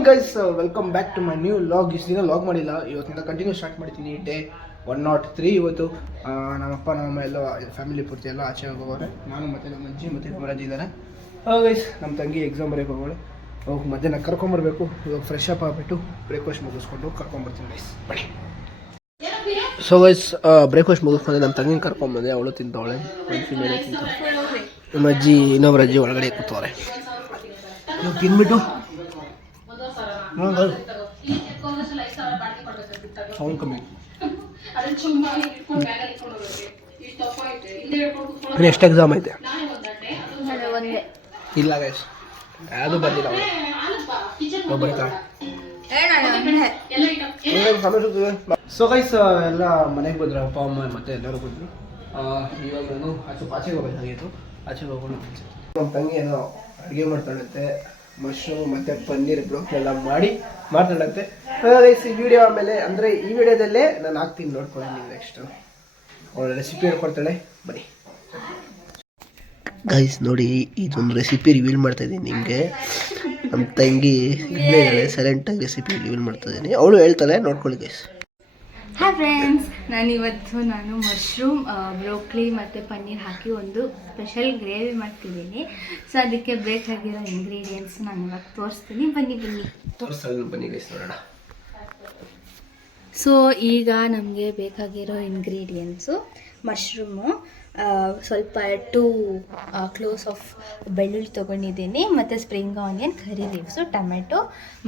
Morning guys, welcome back to my new vlog. ಇಷ್ಟು ದಿನ log ಮಾಡಿಲ್ಲ, ಇವತ್ತಿಂದ ಕಂಟಿನ್ಯೂ ಸ್ಟಾರ್ಟ್ ಮಾಡ್ತೀನಿ. ಡೇ 103 ಇವತ್ತು. ನಮ್ಮಪ್ಪ ನಮ್ಮಮ್ಮ ಎಲ್ಲ ಫ್ಯಾಮಿಲಿ ಪೂರ್ತಿ ಎಲ್ಲ ಆಚೆ ಹೋಗೋರೆ. ನಾನು ಮತ್ತು ನಮ್ಮ ಅಜ್ಜಿ ಮತ್ತು ನಮ್ಮ ಅಜ್ಜಿ ಇದ್ದಾರೆ. ಗೈಸ್, ನಮ್ಮ ತಂಗಿ ಎಕ್ಸಾಮ್ ಬರೆಯೋಕೆ ಹೋಗೋಳೆ. ಹೋಗಿ ಮಧ್ಯಾಹ್ನ ಕರ್ಕೊಂಬರ್ಬೇಕು. ಇವಾಗ ಫ್ರೆಶ್ ಅಪ್ ಆಗಿಬಿಟ್ಟು ಬ್ರೇಕ್ಫಾಸ್ಟ್ ಮುಗಿಸ್ಕೊಂಡು ಕರ್ಕೊಂಬರ್ತೀನಿ ಗೈಸ್. ಬನ್ನಿ. ಸೊ ಗೈಸ್, ಬ್ರೇಕ್ಫಾಸ್ಟ್ ಮುಗಿಸ್ಕೊಂಡೆ ನಮ್ಮ ತಂಗಿನ ಕರ್ಕೊಂಬಂದೆ. ಅವಳು ತಿಂತವಳೆ, ಮೇಲೆ ತಿಂತ. ನಮ್ಮ ಅಜ್ಜಿ ಇನ್ನೊಬ್ಬರ ಅಜ್ಜಿ ಒಳಗಡೆ ಕೂತವ್ರೆ. ಇವಾಗ ತಿನ್ಬಿಟ್ಟು ಸೌಂಡ್ ಕಮ್ಮಿ. ಎಷ್ಟು ಎಕ್ಸಾಮ್ ಐತೆ? ಇಲ್ಲ ಗೈಸ್, ಯಾವುದು ಬಂದಿಲ್ಲ. ಸೊ ಗೈಸ್, ಎಲ್ಲ ಮನೆಗೆ ಬಂದ್ರು, ಅಪ್ಪ ಅಮ್ಮ ಮತ್ತೆ ಎಲ್ಲರೂ ಬಂದರು. ಇವಾಗ ನಾನು ಆಚೆಗೆ ಹೋಗ್ಬೇಕಾಗಿತ್ತು. ಆಚೆಗೆ ಹೋಗೋಣ. ನಮ್ಮ ತಂಗಿ ಏನೋ ಅಡುಗೆ ಮಾಡ್ತಾಳಂತೆ, ಮಶ್ರೂಮ್ ಮತ್ತು ಪನ್ನೀರ್ ಬ್ರೋಕ್ ಎಲ್ಲ ಮಾಡ್ತಾಳಂತೆ. ಗೈಸ್, ಈ ವಿಡಿಯೋ ಆಮೇಲೆ ಅಂದರೆ ಈ ವಿಡಿಯೋದಲ್ಲೇ ನಾನು ಹಾಕ್ತೀನಿ, ನೋಡ್ಕೊಳ್ಳಿ ನೀವು. ನೆಕ್ಸ್ಟು ಅವಳ ರೆಸಿಪಿ ಹೇಳ್ಕೊಡ್ತಾಳೆ, ಬನ್ನಿ. ಗೈಸ್ ನೋಡಿ, ಇದೊಂದು ರೆಸಿಪಿ ರಿವೀಲ್ ಮಾಡ್ತಾಯಿದ್ದೀನಿ ನಿಮಗೆ. ನಮ್ಮ ತಂಗಿ ಇಲ್ಲೇ ಇದ್ದಾಳೆ, ಸೈಲೆಂಟಾಗಿ ರೆಸಿಪಿ ರಿವೀಲ್ ಮಾಡ್ತಾಯಿದ್ದೀನಿ. ಅವಳು ಹೇಳ್ತಾಳೆ, ನೋಡ್ಕೊಳ್ಳಿ ಗೈಸ್. ಹಾಯ್ ಫ್ರೆಂಡ್ಸ್, ನಾನು ಮಶ್ರೂಮ್, ಬ್ರೋಕ್ಲಿ ಮತ್ತು ಪನ್ನೀರ್ ಹಾಕಿ ಒಂದು ಸ್ಪೆಷಲ್ ಗ್ರೇವಿ ಮಾಡ್ತಿದ್ದೀನಿ. ಸೊ ಅದಕ್ಕೆ ಬೇಕಾಗಿರೋ ಇಂಗ್ರೀಡಿಯೆಂಟ್ಸ್ ನಾನು ಇವಾಗ ತೋರಿಸ್ತೀನಿ. ಬನ್ನಿ ಗೈಸ್, ನೋಡೋಣ. ಸೊ ಈಗ ನಮಗೆ ಬೇಕಾಗಿರೋ ಇಂಗ್ರೀಡಿಯೆಂಟ್ಸು ಮಶ್ರೂಮು, ಸ್ವಲ್ಪ 2 ಕ್ಲೋಸ್ ಆಫ್ ಬೆಳ್ಳುಳ್ಳಿ ತೊಗೊಂಡಿದ್ದೀನಿ, ಮತ್ತು ಸ್ಪ್ರಿಂಗ್ ಆನಿಯನ್, ಕರಿ ಲೀವ್ಸು, ಟೊಮೆಟೊ,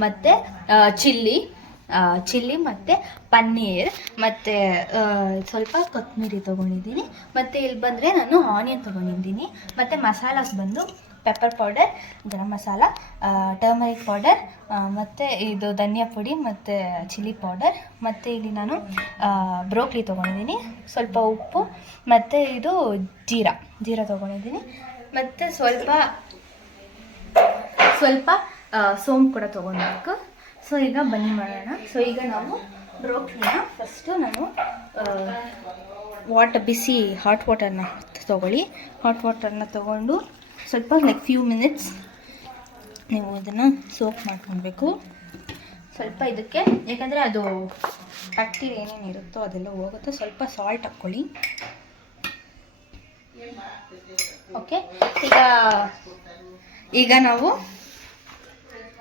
ಮತ್ತು ಚಿಲ್ಲಿ ಮತ್ತು ಪನ್ನೀರ್, ಮತ್ತು ಸ್ವಲ್ಪ ಕೊತ್ತಂಬರಿ ತೊಗೊಂಡಿದ್ದೀನಿ. ಮತ್ತು ಇಲ್ಲಿ ಬಂದರೆ ನಾನು ಆನಿಯನ್ ತೊಗೊಂಡಿದ್ದೀನಿ. ಮತ್ತು ಮಸಾಲಾಸ್ ಬಂದು pepper powder, garam masala, turmeric powder, ಮತ್ತು ಇದು ಧನಿಯಾ ಪುಡಿ ಮತ್ತು ಚಿಲ್ಲಿ ಪೌಡರ್. ಮತ್ತು ಇಲ್ಲಿ ನಾನು ಬ್ರೋಕ್ಲಿ ತೊಗೊಂಡಿದ್ದೀನಿ, ಸ್ವಲ್ಪ ಉಪ್ಪು, ಮತ್ತು ಇದು ಜೀರಾ ತೊಗೊಂಡಿದ್ದೀನಿ, ಮತ್ತು ಸ್ವಲ್ಪ ಸೋಂಪು ಕೂಡ ತೊಗೊಳ್ಬೇಕು. ಸೊ ಈಗ ಬನ್ನಿ ಮಾಡೋಣ. ಸೊ ಈಗ ನಾವು ಬ್ರೋಕ್ಲಿನ ಫಸ್ಟು ನಾನು ಹಾಟ್ ವಾಟರ್ನ ತೊಗೊಳ್ಳಿ. ಹಾಟ್ ವಾಟರ್ನ ತೊಗೊಂಡು ಸ್ವಲ್ಪ ಫ್ಯೂ ಮಿನಿಟ್ಸ್ ನೀವು ಅದನ್ನು ಸೋಪ್ ಮಾಡ್ಕೊಳ್ಬೇಕು. ಸ್ವಲ್ಪ ಇದಕ್ಕೆ, ಯಾಕಂದರೆ ಅದು ಬ್ಯಾಕ್ಟೀರಿಯಾ ಏನೇನು ಇರುತ್ತೋ ಅದೆಲ್ಲ ಹೋಗುತ್ತೆ. ಸ್ವಲ್ಪ ಸಾಲ್ಟ್ ಹಾಕ್ಕೊಳ್ಳಿ. ಓಕೆ, ಈಗ ನಾವು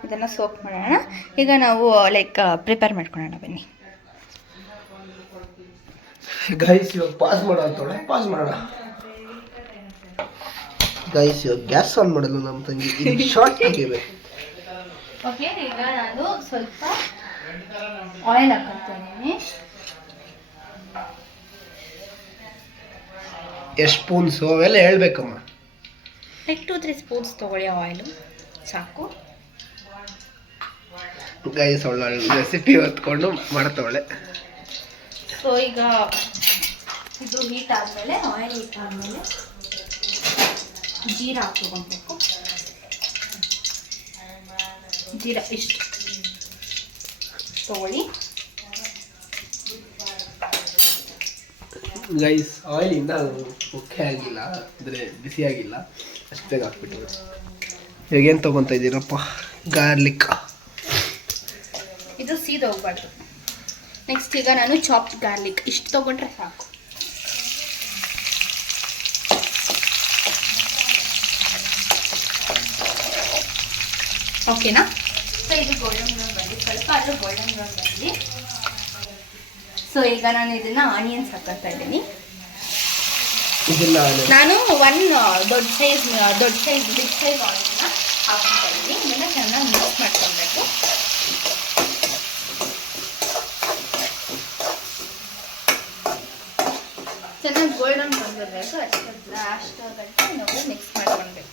ಇದನ್ನು ಸೋಪ್ ಮಾಡೋಣ. ಈಗ ನಾವು ಪ್ರಿಪೇರ್ ಮಾಡ್ಕೊಳ್ಳೋಣ, ಬನ್ನಿ. ಗೈಸ್, ಇವಾಗ ಪಾಸ್ ಮಾಡೋಣ. ಗೈಸ್, ಇವಾಗ ಗ್ಯಾಸ್ ಆನ್ ಮಾಡಲು ನಮ್ಮ ತಂಗಿ ಶಾರ್ಟ್ ಆಗಿವೆ. ಓಕೆ, ಈಗ ನಾನು ಸ್ವಲ್ಪ ಆಯಿಲ್ ಹಾಕ್ತೀನಿ. ಎಷ್ಟು ಸ್ಪೂನ್ಸು ಅವೆಲ್ಲ ಹೇಳ್ಬೇಕಮ್ಮ. 2-3 ಸ್ಪೂನ್ಸ್ ತೊಗೊಳ್ಳಿ, ಆಯಿಲು ಸಾಕು. ಗೈಸ್, ಅವಳ ರೆಸಿಪಿ ಹೊತ್ಕೊಂಡು ಮಾಡ್ತಾವಳೆ. ಸೊ ಈಗ ಇದು ಹೀಟ್ ಆದಮೇಲೆ, ಆಯಿಲ್ ಹೀಟ್ ಆದಮೇಲೆ ಜೀರಾ ಹಾಕ್ಕೊಬೇಕು. ಜೀರಾ ಇಷ್ಟು ತೊಗೊಳ್ಳಿ. ಗೈಸ್, ಆಯಿಲ್ ಇಂದ ಮುಖ್ಯ ಆಗಿಲ್ಲ, ಅಂದರೆ ಬಿಸಿ ಆಗಿಲ್ಲ, ಅಷ್ಟು ಬೇಗ ಹಾಕ್ಬಿಟ್ಟು. ಇವಾಗ ಏನು ತೊಗೊತಾ ಇದ್ದೀರಪ್ಪ? ಗಾರ್ಲಿಕ್. ಇದು ಸೀದ ಹೋಗ್ಬಾರ್ದು. ನೆಕ್ಸ್ಟ್ ಈಗ ನಾನು ಚಾಪ್ಡ್ ಗಾರ್ಲಿಕ್ ಇಷ್ಟು ತೊಗೊಂಡ್ರೆ ಸಾಕು. ಓಕೆನಾ? ಸೊ ಇದು ಗೋಲ್ಡನ್ ಬ್ರೌನ್ ಬಂದು, ಸ್ವಲ್ಪ ಆದರೂ ಗೋಲ್ಡನ್ ಬ್ರೌನ್ ಬಂದು. ಸೊ ಈಗ ನಾನು ಇದನ್ನು ಆನಿಯನ್ಸ್ ಹಾಕ್ತಾ ಇದ್ದೀನಿ. ನಾನು ದೊಡ್ಡ ಸೈಜ್ ಬಿಗ್ ಸೈಜ್ ಆನಿಯನ್ನ ಹಾಕ್ತಾ ಇದ್ದೀನಿ. ಇದನ್ನು ಚೆನ್ನಾಗಿ ಮಿಕ್ಸ್ ಮಾಡ್ಕೊಳ್ಬೇಕು. ಚೆನ್ನಾಗಿ ಗೋಲ್ಡನ್ ಬಂದಿರಬೇಕು, ಅಷ್ಟು ಗಂಟೆ ನಾವು ಮಿಕ್ಸ್ ಮಾಡ್ಕೊಳ್ಬೇಕು.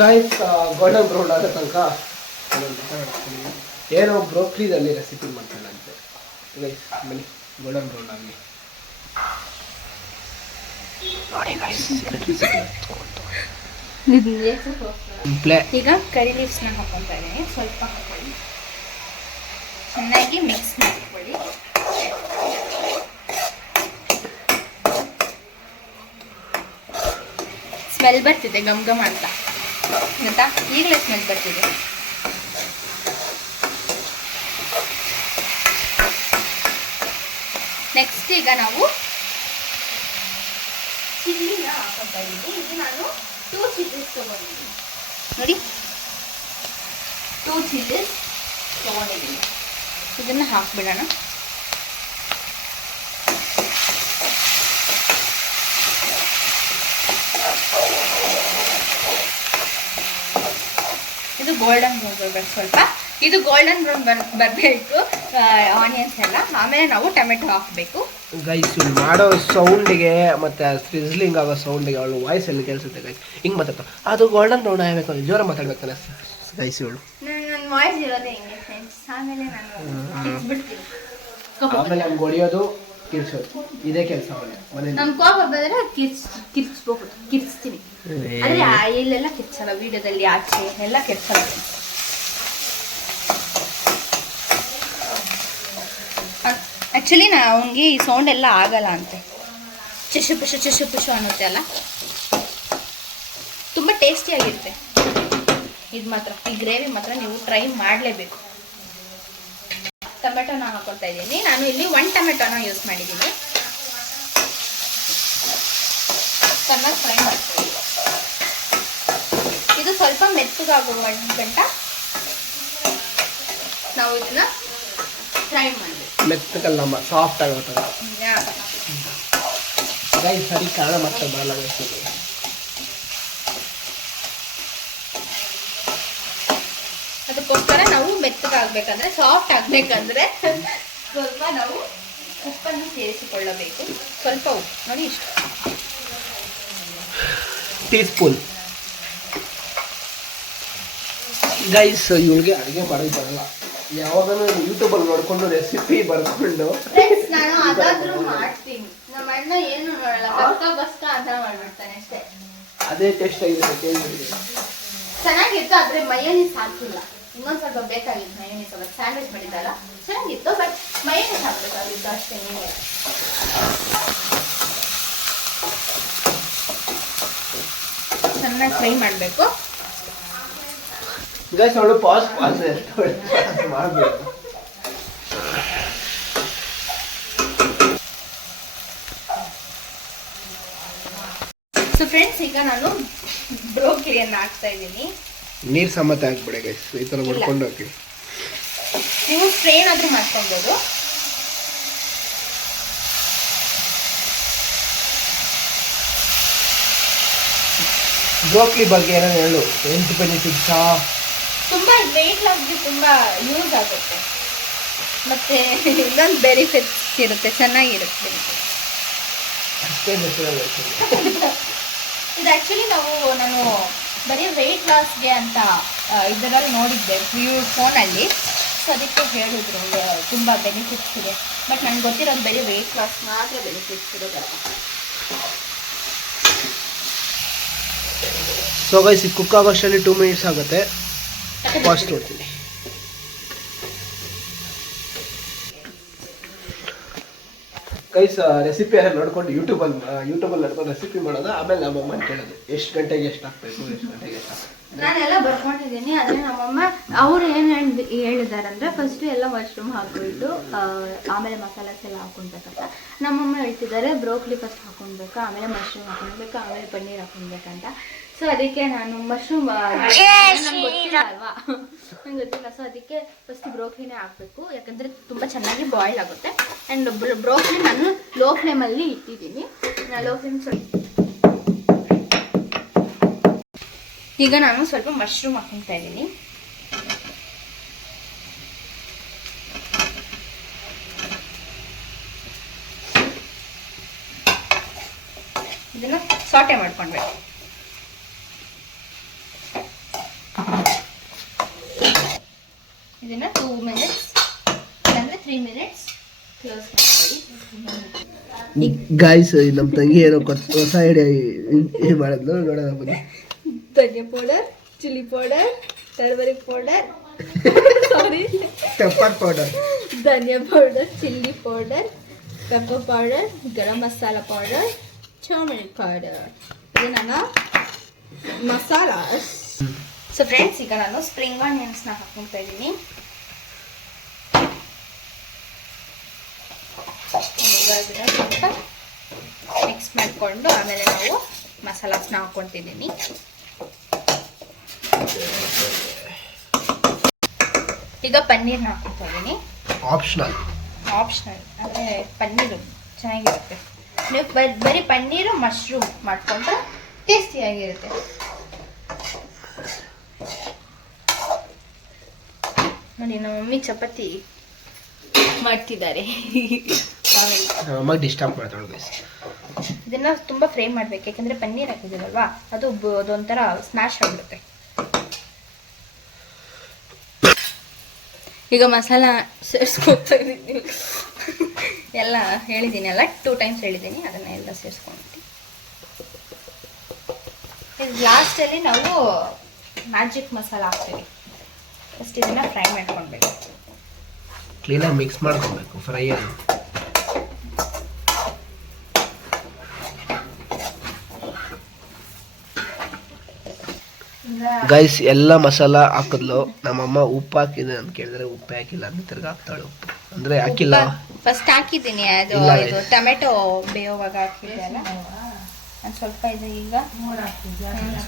ಗೈಸ್, ಗೋಲ್ಡನ್ ಬ್ರೌನ್ ಆಗೋ ತನಕ ಏನೋ ಬ್ರೋಕ್ಲಿದಲ್ಲಿ ರೆಸಿಪಿ ಮಾಡ್ತಾಳಂತೆ. ಗೈಸ್, ಬನ್ನಿ, ಗೋಲ್ಡನ್ ಬ್ರೌನ್ ಆಗಲಿ ನೋಡಿ ಗೈಸ್. ಈಗ ಕರಿ ಲೀವ್ಸ್ನ ಹಾಕೊತಾ ಇದ್ದೀನಿ. ಸ್ವಲ್ಪ ಹಾಕೊಳ್ಳಿ, ಚೆನ್ನಾಗಿ ಮಿಕ್ಸ್ ಮಾಡ್ಕೊಳ್ಳಿ. ಸ್ಮೆಲ್ ಬರ್ತಿದೆ ಗಮ್ ಗಮ್ ಅಂತ ಗೊತ್ತಾ, ಈಗಲೇ ಸ್ಮೆಲ್ ಬರ್ತಿದೆ. ನೆಕ್ಸ್ಟ್ ಈಗ ನಾವು ಚಿಲ್ಲಿನ ಹಾಕೊತಾ ಇದ್ದೀವಿ. ಇದು ನಾನು 2 ಚಿಲ್ಲೀಸ್ ತೊಗೊಂಡಿದ್ದೀನಿ ನೋಡಿ, 2 ಚಿಲ್ಲೀಸ್ ತೊಗೊಂಡಿದ್ದೀನಿ. ಇದನ್ನು ಹಾಕ್ಬಿಡೋಣ. ಇದು ಗೋಲ್ಡನ್ ಬ್ರೌನ್ ಬರಬೇಕು ಸ್ವಲ್ಪ. ಇದು ಗೋಲ್ಡನ್ ಬ್ರೌನ್ ಬರಬೇಕು ಆನಿಯನ್ಸ್ ಎಲ್ಲ. ಆಮೇಲೆ ನಾವು ಟೊಮೆಟೊ ಹಾಕಬೇಕು. ಗೈಸ್ ಮಾಡೋ ಸೌಂಡಿಗೆ ಮತ್ತು ಸ್ರಿಜ್ಲಿಂಗ್ ಆಗೋ ಸೌಂಡಿಗೆ ಅವಳು ವಾಯ್ಸ್ ಎಲ್ಲಿ ಕೇಳಿಸುತ್ತೆ ಗೈಸ್. ಹಿಂಗೆ ಮಾತಾಡ್ತಾ ಅದು ಗೋಲ್ಡನ್ ಬ್ರೌನ್ ಆಗಬೇಕು, ಜೋರ ಮಾತಾಡ್ಬೇಕಲ್ಲ ಗೈಸ್ ಇವಳು. ನನ್ನ ವಾಯ್ಸ್ ಇರೋದೇ ಹಿಂಗೆ ಫ್ರೆಂಡ್ಸ್. ಆಮೇಲೆ ನಾನು ಬಿಡ್ತೀನಿ. ಆಮೇಲೆ ನಮ್ಗೆ ಹೊಡಿಯೋದು ಕಿರ್ಸೋದು ಇದೇ ಕೆಲಸ ಮನೆ. ನನ್ ಕೋಪ ಬಂದ್ರೆ ಕಿರ್ಚ್ಬಹುದು, ಕಿರ್ಚ್ತೀನಿ. ಆದ್ರೆ ಇಲ್ಲೆಲ್ಲ ಕಿರ್ಚಲ್ಲ, ವಿಡಿಯೋದಲ್ಲಿ ಆಚೆ ಎಲ್ಲ ಕಿರ್ಚಲ್ಲ. ಆಕ್ಚುಲಿ ಅವನಿಗೆ ಈ ಸೌಂಡ್ ಎಲ್ಲ ಆಗಲ್ಲ ಅಂತೆ, ಚುಷು ಪುಷು ಅನ್ನುತ್ತೆ ಅಲ್ಲ. ತುಂಬ ಟೇಸ್ಟಿಯಾಗಿರುತ್ತೆ ಇದು ಮಾತ್ರ. ಈ ಗ್ರೇವಿ ಮಾತ್ರ ನೀವು ಟ್ರೈ ಮಾಡಲೇಬೇಕು. ಟೊಮೆಟೊನ ಹಾಕೊಳ್ತಾ ಇದ್ದೀನಿ ನಾನು. ಇಲ್ಲಿ 1 ಟೊಮೆಟೊನ ಯೂಸ್ ಮಾಡಿದ್ದೀನಿ. ಚೆನ್ನಾಗಿ ಫ್ರೈ ಮಾಡ್ತೀನಿ. ಇದು ಸ್ವಲ್ಪ ಮೆತ್ತಗಾಗುವ ಗಂಟ ನಾವು ಇದನ್ನ ಫ್ರೈ ಮಾಡಬೇಕು. ಮೆತ್ತಗಲ್ಲಮ್ಮ, ಸಾಫ್ಟ್ ಆಗುತ್ತೆ ಗೈಸ್. ಸರಿ ಕಾರಣ ಮತ್ತೆ ಬರಲ್ಲ ಗೈಸ್. ಅದಕ್ಕೋಸ್ಕರ ನಾವು ಮೆತ್ತಗಾಗಬೇಕಂದ್ರೆ, ಸಾಫ್ಟ್ ಆಗಬೇಕಂದ್ರೆ ಸ್ವಲ್ಪ ನಾವು ಉಪ್ಪನ್ನು ಸೇರಿಸಿಕೊಳ್ಳಬೇಕು. ಸ್ವಲ್ಪ ಉಪ್ಪು ನೋಡಿ, ಇಷ್ಟು ಟೀಸ್ಪೂನ್. ಗೈಸ್ ಇವಳಿಗೆ ಅಡುಗೆ ಮಾಡೋದು ಬರಲ್ಲ. ಯಾವಾಗಲೂ ಯೂಟ್ಯೂಬಲ್ಲಿ ನೋಡ್ಕೊಂಡು ರೆಸಿಪಿ ಬರ್ಕೊಂಡು ನಾನು ಅದಾದ್ರೂ ಮಾಡ್ತೀನಿ. ನಮ್ಮ ಅಣ್ಣ ಏನು ನೋಡಲ್ಲ, ಬಸ್ಕ ಅಂತ ಮಾಡ್ಬಿಡ್ತಾನೆ ಅಷ್ಟೇ. ಅದೇ ಟೇಸ್ಟ್ ಆಗಿರುತ್ತೆ. ಚೆನ್ನಾಗಿತ್ತು, ಆದ್ರೆ ಮಯೋನೀಸ್ ಹಾಕಿಲ್ಲ. ಇನ್ನೊಂದು ಸ್ವಲ್ಪ ಬೇಕಾಗಿತ್ತು ಮಯೋನೀಸ್. ಅವತ್ತು ಸ್ಯಾಂಡ್ವಿಚ್ ಮಾಡಿದ್ದಲ್ಲ ಚೆನ್ನಾಗಿತ್ತು, ಬಟ್ ಮಯೋನೀಸ್ ಹಾಕ್ಬೇಕಾಗಿತ್ತು ಅಷ್ಟೇ. ನೀವೇ ಚೆನ್ನಾಗಿ ಫ್ರೈ ಮಾಡಬೇಕು ಗೈಸ್. ಅವಳು ಪಾಸ್ ಮಾಡಬೇಕು. ಸೊ ಫ್ರೆಂಡ್ಸ್, ಈಗ ನಾನು ಬ್ರೋಕ್ಲಿಯನ್ನು ಹಾಕ್ತಾ ಇದ್ದೀನಿ. ನೀರು ಸಮೇತ ಹಾಕ್ಬಿಡಿ ಗೈಸ್, ಈ ಥರ ಮಾಡ್ಕೊಂಡು ಹಾಕಿ. ನೀವು ಸ್ಟ್ರೈನ್ ಆದ್ರೂ ಮಾಡ್ಕೊಬೋದು. ಬ್ರೋಕ್ಲಿ ಬಗ್ಗೆ ಏನೋ ಹೇಳು, ಹೆಲ್ತ್ ಬೆನಿಫಿಟ್ಸಾ? ತುಂಬ ವೆಯ್ಟ್ ಲಾಸ್ಗೆ ತುಂಬ ಯೂಸ್ ಆಗುತ್ತೆ. ಮತ್ತೆ ಇನ್ನೊಂದು ಬೆನಿಫಿಟ್ಸ್ ಇರುತ್ತೆ, ಚೆನ್ನಾಗಿರುತ್ತೆ. ಅಷ್ಟೇ ಇದು ಆ್ಯಕ್ಚುಲಿ ನಾನು ಬರೀ ವೆಯ್ಟ್ ಲಾಸ್ಗೆ ಅಂತ ಇದರಲ್ಲಿ ನೋಡಿದ್ದೆ ಫೋನಲ್ಲಿ. ಸೊ ಅದಕ್ಕೆ ಹೇಳಿದ್ರು ತುಂಬ ಬೆನಿಫಿಟ್ಸ್ ಇದೆ. ಬಟ್ ನನಗೆ ಗೊತ್ತಿರೋದು ಬರೀ ವೆಯ್ಟ್ ಲಾಸ್ ಮಾತ್ರ ಬೆನಿಫಿಟ್ಸ್ ಇರೋದಲ್ಲ. ಸೊ ಗೈಸ್, ಇದು ಕುಕ್ ಆಗೋಷ್ಟರಲ್ಲಿ 2 ಮಿನಿಟ್ಸ್ ಆಗುತ್ತೆ. ಫಾಸ್ಟ್ ನೋಡ್ತೀನಿ. ಗೈಸ್ ರೆಸಿಪಿ ಎಲ್ಲ ನೋಡ್ಕೊಂಡು ಯೂಟ್ಯೂಬಲ್ಲಿ ನೋಡ್ಕೊಂಡು ರೆಸಿಪಿ ಮಾಡೋದು. ಆಮೇಲೆ ನಮ್ಮಮ್ಮ ಕೇಳೋದು ಎಷ್ಟು ಗಂಟೆಗೆ ಎಷ್ಟು ಹಾಕ್ಬೇಕು, ಎಷ್ಟು ಗಂಟೆಗೆ ಎಷ್ಟು ಹಾಕ್ಬೇಕು. ನಾನೆಲ್ಲ ಬರ್ಕೊಂಡಿದ್ದೀನಿ. ಆದರೆ ನಮ್ಮಮ್ಮ ಅವ್ರು ಏನು ಹೇಳಿದಾರಂದ್ರೆ ಫಸ್ಟು ಎಲ್ಲ ಮಶ್ರೂಮ್ ಹಾಕ್ಬಿಟ್ಟು ಆಮೇಲೆ ಮಸಾಲಾಸ್ ಎಲ್ಲ ಹಾಕ್ಕೊಳ್ಬೇಕಂತ. ನಮ್ಮಮ್ಮ ಹೇಳ್ತಿದ್ದಾರೆ ಬ್ರೋಕ್ಲಿ ಫಸ್ಟ್ ಹಾಕ್ಕೊಳ್ಬೇಕು, ಆಮೇಲೆ ಮಶ್ರೂಮ್ ಹಾಕ್ಕೊಳ್ಬೇಕು, ಆಮೇಲೆ ಪನ್ನೀರ್ ಹಾಕ್ಕೊಳ್ಬೇಕಂತ. ಸೊ ಅದಕ್ಕೆ ನಾನು ಮಶ್ರೂಮ್ ಗೊತ್ತಿಲ್ಲ ಅಲ್ವಾ, ನಂಗೆ ಗೊತ್ತಿಲ್ಲ. ಸೊ ಅದಕ್ಕೆ ಫಸ್ಟ್ ಬ್ರೋಕ್ಲಿನೇ ಹಾಕಬೇಕು, ಯಾಕಂದರೆ ತುಂಬ ಚೆನ್ನಾಗಿ ಬಾಯ್ಲ್ ಆಗುತ್ತೆ. ಆ್ಯಂಡ್ ಬ್ರೋಕ್ಲಿ ನಾನು ಲೋ ಫ್ಲೇಮಲ್ಲಿ ಇಟ್ಟಿದ್ದೀನಿ. ಲೋ ಫ್ಲೇಮ್ ಈಗ ನಾನು ಸ್ವಲ್ಪ ಮಶ್ರೂಮ್ ಹಾಕ್ಕೊಳ್ತಾ ಇದ್ದೀನಿ. ಇದನ್ನು ಸಾಟೆ ಮಾಡ್ಕೊಳ್ಬೇಕು. ಇದನ್ನ 2 ಮಿನಿಟ್ಸ್ ಅಂದರೆ 3 ಮಿನಿಟ್ಸ್ ಕ್ಲೋಸ್ ಮಾಡಿ. ಗಾಯ್ಸ್, ನಮ್ಮ ತಂಗಿ ಏನೋ ಹೊಸ ಐಡಿಯಾ ಮಾಡಿದ್ಲು, ನೋಡೋಣ ಬನ್ನಿ. Dhania powder, chilli powder, turmeric powder, sorry pepper powder, dhania powder, chilli powder, pepper powder, garam masala powder, turmeric powder. ಇದನ್ನ ಮಸಾಲ. ಸೊ ಫ್ರೆಂಡ್ಸ್, ಈಗ ನಾನು ಸ್ಪ್ರಿಂಗ್ ಆನಿಯನ್ಸ್ನ ಹಾಕ್ಕೊಳ್ತಾ ಇದ್ದೀನಿ. ಸ್ವಲ್ಪ ಮಿಕ್ಸ್ ಮಾಡಿಕೊಂಡು ಆಮೇಲೆ ನಾವು ಮಸಾಲಾಸ್ನ ಹಾಕ್ಕೊತಿದ್ದೀನಿ. ಈಗ ಪನ್ನೀರ್ನ ಹಾಕ್ಕೊತಾ ಇದ್ದೀನಿ. ಆಪ್ಷನಲ್ ಅಂದರೆ ಪನ್ನೀರು ಚೆನ್ನಾಗಿರುತ್ತೆ. ನೀವು ಬರೀ ಪನ್ನೀರು ಮಶ್ರೂಮ್ ಮಾಡಿಕೊಂಡ್ರೆ ಟೇಸ್ಟಿಯಾಗಿರುತ್ತೆ. ನೋಡಿ, ನಮ್ಮ ಮಮ್ಮಿ ಚಪಾತಿ ಮಾಡ್ತಿದ್ದಾರೆ. ಡಿಸ್ಟರ್ಬ್ ಮಾಡ್ತಾಳೆ. ಇದನ್ನ ತುಂಬ ಫ್ರೈ ಮಾಡಬೇಕು, ಯಾಕಂದರೆ ಪನ್ನೀರ್ ಹಾಕಿದ್ದೀರಲ್ವಾ, ಅದೊಂಥರ ಸ್ಮ್ಯಾಶ್ ಆಗಿರುತ್ತೆ. ಈಗ ಮಸಾಲ ಸೇರಿಸ್ಕೊತಾ ಇದ್ದೀನಿ. ಎಲ್ಲ ಹೇಳಿದ್ದೀನಿ ಅಲ್ಲ, 2 times ಹೇಳಿದ್ದೀನಿ, ಅದನ್ನು ಎಲ್ಲ ಸೇರಿಸ್ಕೊಂಡಿದ್ದೀನಿ. ಲಾಸ್ಟಲ್ಲಿ ನಾವು ಮ್ಯಾಜಿಕ್ ಮಸಾಲ ಹಾಕ್ತೀವಿ. ಫಸ್ಟ್ ಇದನ್ನು ಫ್ರೈ ಮಾಡ್ಕೊಳ್ಬೇಕು, ಕ್ಲೀನಾಗಿ ಮಿಕ್ಸ್ ಮಾಡ್ಕೊಬೇಕು ಫ್ರೈಯಲ್ಲಿ. ಗೈಸ್, ಎಲ್ಲ ಮಸಾಲ ಹಾಕಿದ್ಲು. ನಮ್ಮಮ್ಮ ಉಪ್ಪು ಹಾಕಿದೆ ಅಂತ ಕೇಳಿದ್ರೆ ಉಪ್ಪು ಹಾಕಿಲ್ಲ ಅಂತ ತಿರ್ಗಿ ಹಾಕ್ತಾಳೆ. ಉಪ್ಪು ಅಂದರೆ ಹಾಕಿಲ್ಲ, ಫಸ್ಟ್ ಹಾಕಿದ್ದೀನಿ. ಅದು ಟೊಮೆಟೊ ಬೇಯುವಾಗ ಹಾಕಿದ್ದೆ ಅಲ್ಲ, ಅದು ಸ್ವಲ್ಪ ಇದೆ. ಈಗ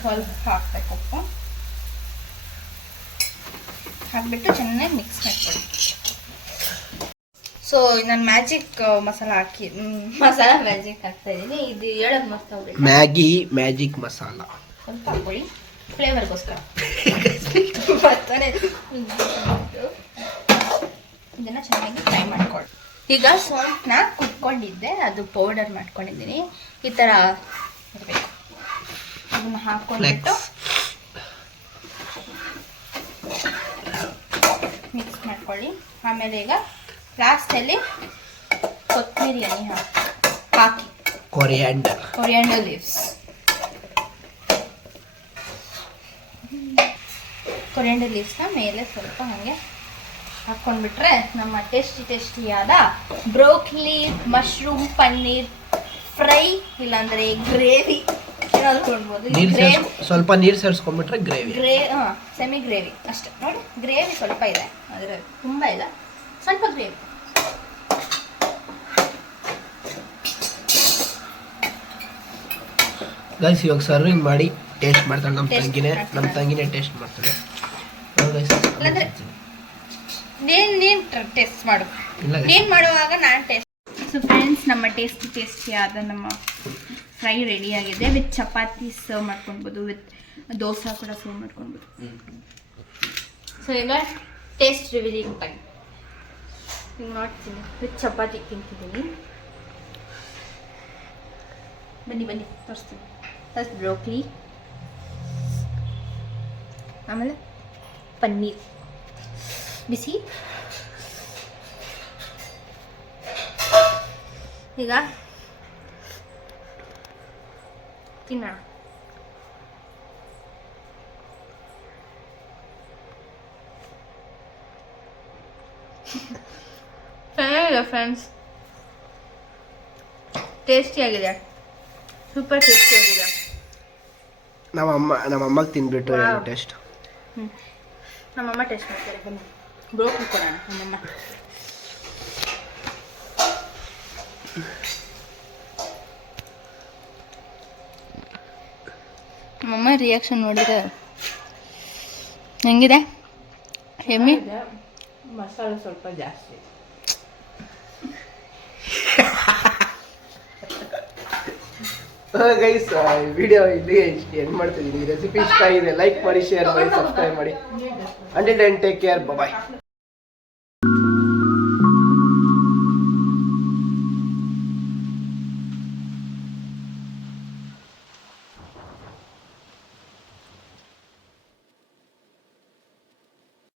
ಸ್ವಲ್ಪ ಹಾಕ್ಬೇಕು ಉಪ್ಪು, ಹಾಕ್ಬಿಟ್ಟು ಚೆನ್ನಾಗಿ ಮಿಕ್ಸ್ ಮಾಡ್ಕೊಳ್ಳಿ. ಸೊ ನಾನು ಮ್ಯಾಜಿಕ್ ಮಸಾಲ ಮ್ಯಾಜಿಕ್ ಹಾಕ್ತಾ ಇದ್ದೀನಿ. ಇದು ಹೇಳೋದು ಮರ್ತ ಮ್ಯಾಜಿಕ್ ಮಸಾಲ ಸ್ವಲ್ಪ ಹಾಕೊಳ್ಳಿ, ಫ್ಲೇವರ್ಗೋಸ್ಕರ. ಇದನ್ನ ಚೆನ್ನಾಗಿ ಫ್ರೈ ಮಾಡ್ಕೊಳ್ಳಿ. ಈಗ ಸೋಂಪನ್ನ ಕುಟ್ಕೊಂಡಿದ್ದೆ, ಅದು ಪೌಡರ್ ಮಾಡ್ಕೊಂಡಿದ್ದೀನಿ. ಈ ಥರ ಇರಬೇಕು. ಅದನ್ನ ಹಾಕ್ಕೊಂಡ್ಬಿಟ್ಟು ಮಿಕ್ಸ್ ಮಾಡ್ಕೊಳ್ಳಿ. ಆಮೇಲೆ ಈಗ ಲಾಸ್ಟಲ್ಲಿ ಕೊತ್ತಂಬರಿ ಎಣ್ಣೆ ಹಾಕಿ, ಕೊರಿಯಾಂಡರ್ ಲೀವ್ಸ್ ಕೊರಿಯಾಂಡರ್ ಮೇಲೆ ಸ್ವಲ್ಪ ಹಾಗೆ ಹಾಕ್ಕೊಂಡ್ಬಿಟ್ರೆ ನಮ್ಮ ಟೇಸ್ಟಿಯಾದ ಬ್ರೋಕ್ಲಿ ಮಶ್ರೂಮ್ ಪನ್ನೀರ್ ಫ್ರೈ, ಇಲ್ಲಾಂದ್ರೆ ಗ್ರೇವಿ ಸ್ವಲ್ಪ ನೀರು ಸೇರಿಸ್ಕೊಂಡ್ಬಿಟ್ರೆ ಸೆಮಿ ಗ್ರೇವಿ ಅಷ್ಟೇ. ನೋಡಿ, ಗ್ರೇವಿ ಸ್ವಲ್ಪ ಇದೆ, ಆದರೆ ತುಂಬ ಇಲ್ಲ, ಸ್ವಲ್ಪ ಗ್ರೇವಿ. ಗೈಸ್, ಇವಾಗ ಸರ್ವಿಂಗ್ ಮಾಡಿ ಟೇಸ್ಟ್ ಮಾಡ್ತಾಳೆ. ನಮ್ಮ ತಂಗಿನೇ ಟೇಸ್ಟ್ ಮಾಡ್ತಾಳೆ. ನೀನು ಟೇಸ್ಟ್ ಮಾಡು, ನೀನು ಮಾಡುವಾಗ ನಾನು ಟೇಸ್ಟ್. ಸೊ ಫ್ರೆಂಡ್ಸ್, ನಮ್ಮ ಟೇಸ್ಟಿಯಾದ ನಮ್ಮ ಫ್ರೈ ರೆಡಿಯಾಗಿದೆ. ವಿತ್ ಚಪಾತಿ ಸರ್ವ್ ಮಾಡ್ಕೊಳ್ಬೋದು, ವಿತ್ ದೋಸೆ ಕೂಡ ಸರ್ವ್ ಮಾಡ್ಕೊಳ್ಬೋದು. ಸೊ ಈಗ ಟೇಸ್ಟ್ ರಿವೀಲಿಂಗ್ ಟೈಮ್. ಈಗ ನೋಡ್ತೀನಿ, ವಿತ್ ಚಪಾತಿ ತಿಂತಿದ್ದೀನಿ. ಬನ್ನಿ ತೋರಿಸ್ತೀನಿ. ಫಸ್ಟ್ ಬ್ರೋಕ್ಲಿ, ಆಮೇಲೆ ಪನ್ನೀರ್ ಬಿಸಿ. ಈಗ ತಿನ್ನೋಣ. ಚೆನ್ನಾಗಿದೆ ಫ್ರೆಂಡ್ಸ್, ಟೇಸ್ಟಿಯಾಗಿದೆ, ಸೂಪರ್ ಟೇಸ್ಟಿಯಾಗಿದೆ. ನಮ್ಮಮ್ಮಗೆ ತಿನ್ಬಿಟ್ಟು ಟೇಸ್ಟ್. ನಮ್ಮಮ್ಮ ಟೇಸ್ಟ್ ಮಾಡ್ತಾರೆ. ಬನ್ನಿ, ಬ್ರೋಕ್ಲಿ ಕೊಡೋಣ ನಮ್ಮಮ್ಮ. ನಮ್ಮಮ್ಮ ರಿಯಾಕ್ಷನ್ ನೋಡಿದ್ರೆ ಹೆಂಗಿದೆ? ಎಮ್ಮಿ ಮಸಾಲೆ ಸ್ವಲ್ಪ ಜಾಸ್ತಿ. ಗೈಸ್, ವಿಡಿಯೋ ಇಲ್ಲಿಗೆ ಎಂಡ್ ಮಾಡ್ತಿದ್ದೀನಿ. ರೆಸಿಪಿ ಇಷ್ಟ ಆಗಿದೆ ಲೈಕ್ ಮಾಡಿ, ಶೇರ್ ಮಾಡಿ, ಸಬ್ಸ್ಕ್ರೈಬ್ ಮಾಡಿ. ಅಂಟಿಲ್ ದೆನ್ ಟೇಕ್ ಕೇರ್, ಬಾಯ್.